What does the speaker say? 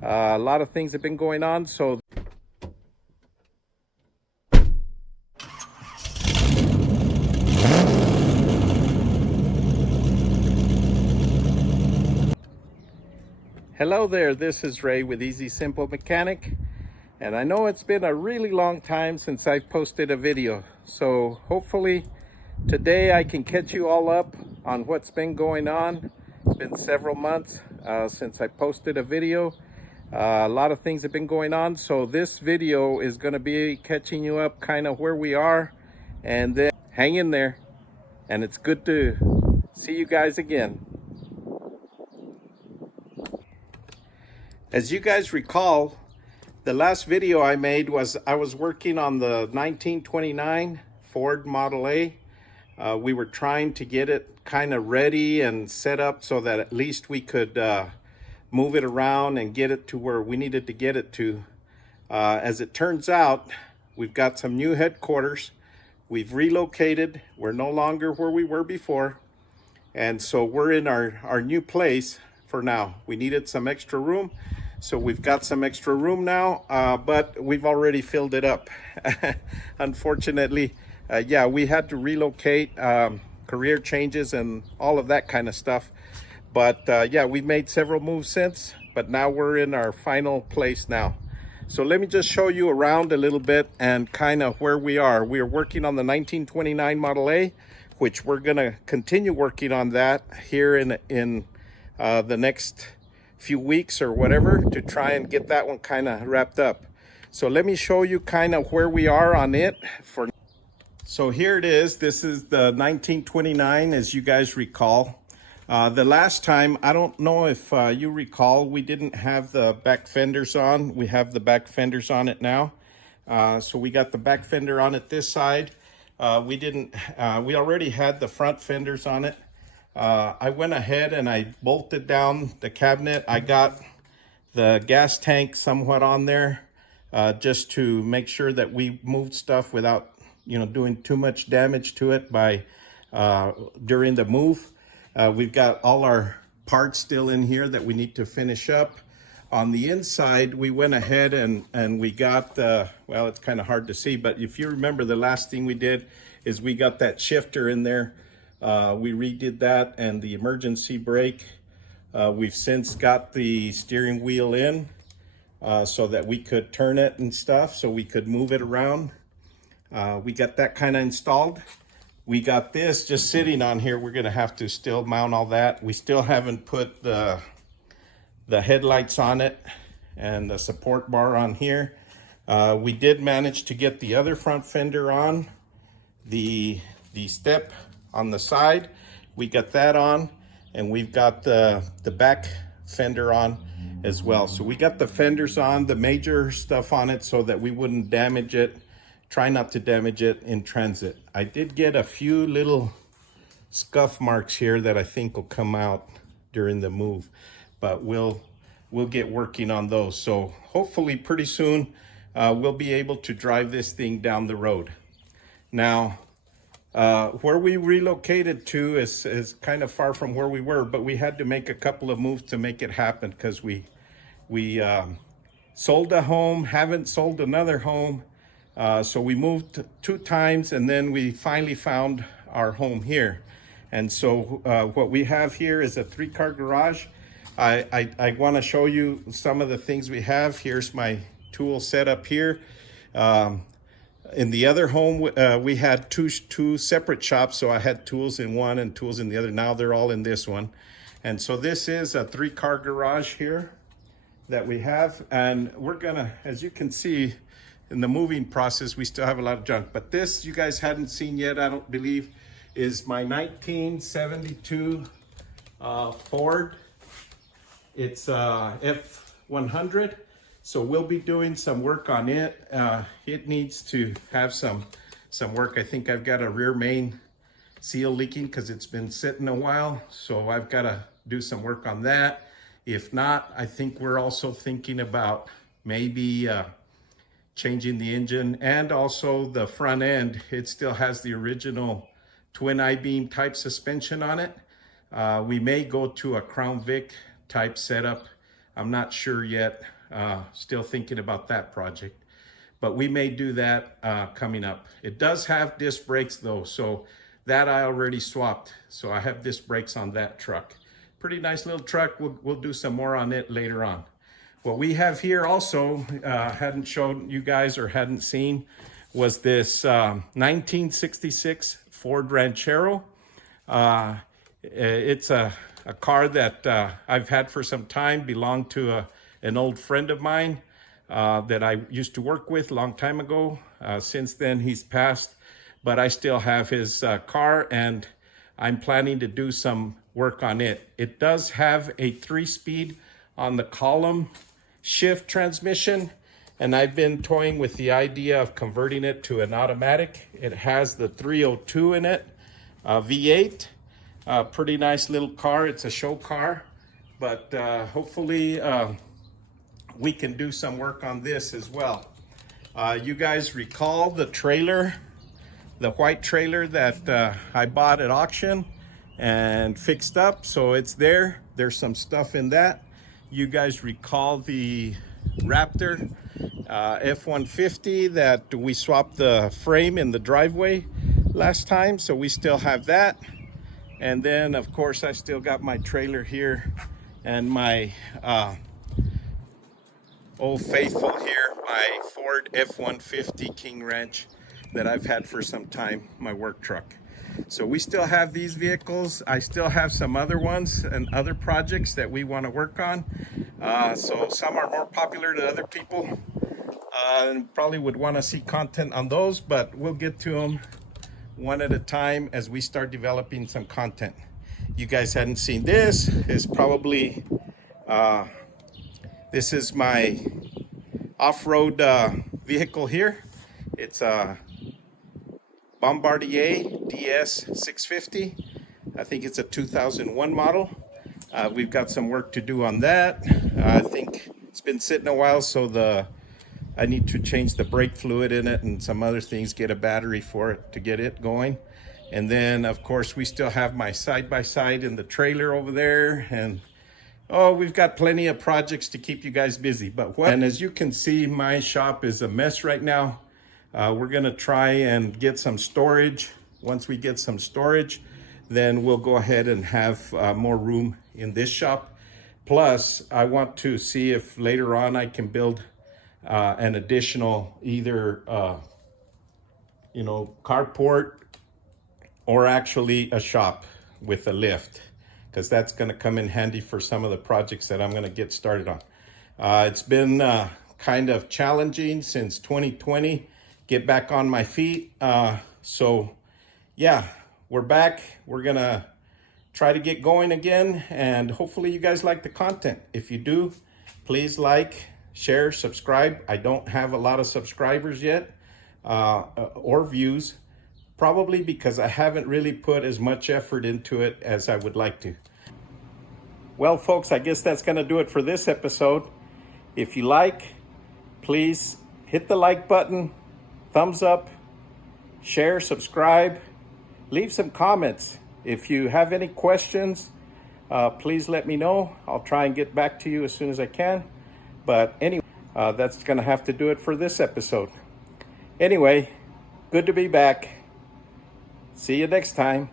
A lot of things have been going on, so hello there, this is Ray with Easy Simple Mechanic, and I know it's been a really long time since I've posted a video, so hopefully today I can catch you all up on what's been going on. It's been several months since I posted a video. A lot of things have been going on, so this video is going to be catching you up kind of where we are, and then hang in there, and it's good to see you guys again. As you guys recall, the last video I made was I was working on the 1929 Ford Model A. We were trying to get it kind of ready and set up so that at least we could move it around and get it to where we needed to get it to. As it turns out, we've got some new headquarters. We've relocated. We're no longer where we were before. And so we're in our new place for now. We needed some extra room. So we've got some extra room now, but we've already filled it up. Unfortunately, yeah, we had to relocate, career changes and all of that kind of stuff. But yeah, we've made several moves since, but now we're in our final place now. So let me just show you around a little bit and kind of where we are. We are working on the 1929 Model A, which we're gonna continue working on that here in the next few weeks or whatever to try and get that one kind of wrapped up. So let me show you kind of where we are on it. So here it is. This is the 1929, as you guys recall. The last time, I don't know if you recall, we didn't have the back fenders on. We have the back fenders on it now. So we got the back fender on it this side. We already had the front fenders on it. I went ahead and I bolted down the cabinet. I got the gas tank somewhat on there just to make sure that we moved stuff without, doing too much damage to it by during the move. We've got all our parts still in here that we need to finish up. On the inside, we went ahead and we got, well, it's kind of hard to see, but if you remember, the last thing we did is we got that shifter in there. We redid that and the emergency brake. We've since got the steering wheel in so that we could turn it and stuff, so we could move it around. We got that kind of installed. We got this just sitting on here. We're gonna have to still mount all that. We still haven't put the headlights on it and the support bar on here. We did manage to get the other front fender on, the step on the side. We got that on, and we've got the back fender on as well. So we got the fenders on, the major stuff on it, so that we wouldn't damage it. Try not to damage it in transit. I did get a few little scuff marks here that I think will come out during the move, but we'll get working on those. So hopefully pretty soon we'll be able to drive this thing down the road. Now, where we relocated to is kind of far from where we were, but we had to make a couple of moves to make it happen because we sold a home, haven't sold another home. So we moved 2 times, and then we finally found our home here. And so what we have here is a 3-car garage. I want to show you some of the things we have. Here's my tool set up here. In the other home, we had two separate shops, so I had tools in one and tools in the other. Now they're all in this one. And so this is a 3-car garage here that we have. And we're gonna, as you can see, in the moving process, we still have a lot of junk. But this, you guys hadn't seen yet, I don't believe, is my 1972 Ford. It's F100. So we'll be doing some work on it. It needs to have some work. I think I've got a rear main seal leaking because it's been sitting a while. So I've got to do some work on that. If not, I think we're also thinking about maybe changing the engine and also the front end. It still has the original twin I-beam type suspension on it. We may go to a Crown Vic type setup. I'm not sure yet. Still thinking about that project, but we may do that coming up. It does have disc brakes though, so that I already swapped. So I have disc brakes on that truck. Pretty nice little truck. We'll do some more on it later on. What we have here also, hadn't shown you guys or hadn't seen, was this 1966 Ford Ranchero. It's a car that I've had for some time, belonged to an old friend of mine that I used to work with a long time ago. Since then he's passed, but I still have his car, and I'm planning to do some work on it. It does have a 3-speed on the column shift transmission, and I've been toying with the idea of converting it to an automatic. It has the 302 in it, V8. Pretty nice little car. It's a show car, but hopefully we can do some work on this as well. You guys recall the trailer, the white trailer that I bought at auction and fixed up, so it's there. There's some stuff in that. You guys recall the Raptor F-150 that we swapped the frame in the driveway last time, so we still have that. And then of course I still got my trailer here and my Old Faithful here, my Ford F-150 King Ranch that I've had for some time, my work truck. So we still have these vehicles. I still have some other ones and other projects that we want to work on. So some are more popular to other people and probably would want to see content on those, but we'll get to them one at a time as we start developing some content. You guys hadn't seen this. It's probably this is my off-road vehicle here. It's a Bombardier DS 650. I think it's a 2001 model. We've got some work to do on that. I think it's been sitting a while, so I need to change the brake fluid in it and some other things, get a battery for it to get it going. And then of course we still have my side-by-side in the trailer over there, and oh, we've got plenty of projects to keep you guys busy. And as you can see, my shop is a mess right now. We're gonna try and get some storage. Once we get some storage, then we'll go ahead and have more room in this shop. Plus, I want to see if later on I can build an additional either, carport or actually a shop with a lift, because that's gonna come in handy for some of the projects that I'm gonna get started on. It's been kind of challenging since 2020. Get back on my feet. So yeah, we're back. We're gonna try to get going again, and hopefully you guys like the content. If you do, please like, share, subscribe. I don't have a lot of subscribers yet or views, probably because I haven't really put as much effort into it as I would like to. Well, folks, I guess that's gonna do it for this episode. If you like, please hit the like button, thumbs up, share, subscribe, leave some comments. If you have any questions, please let me know. I'll try and get back to you as soon as I can. But anyway, that's gonna have to do it for this episode. Anyway, good to be back. See you next time.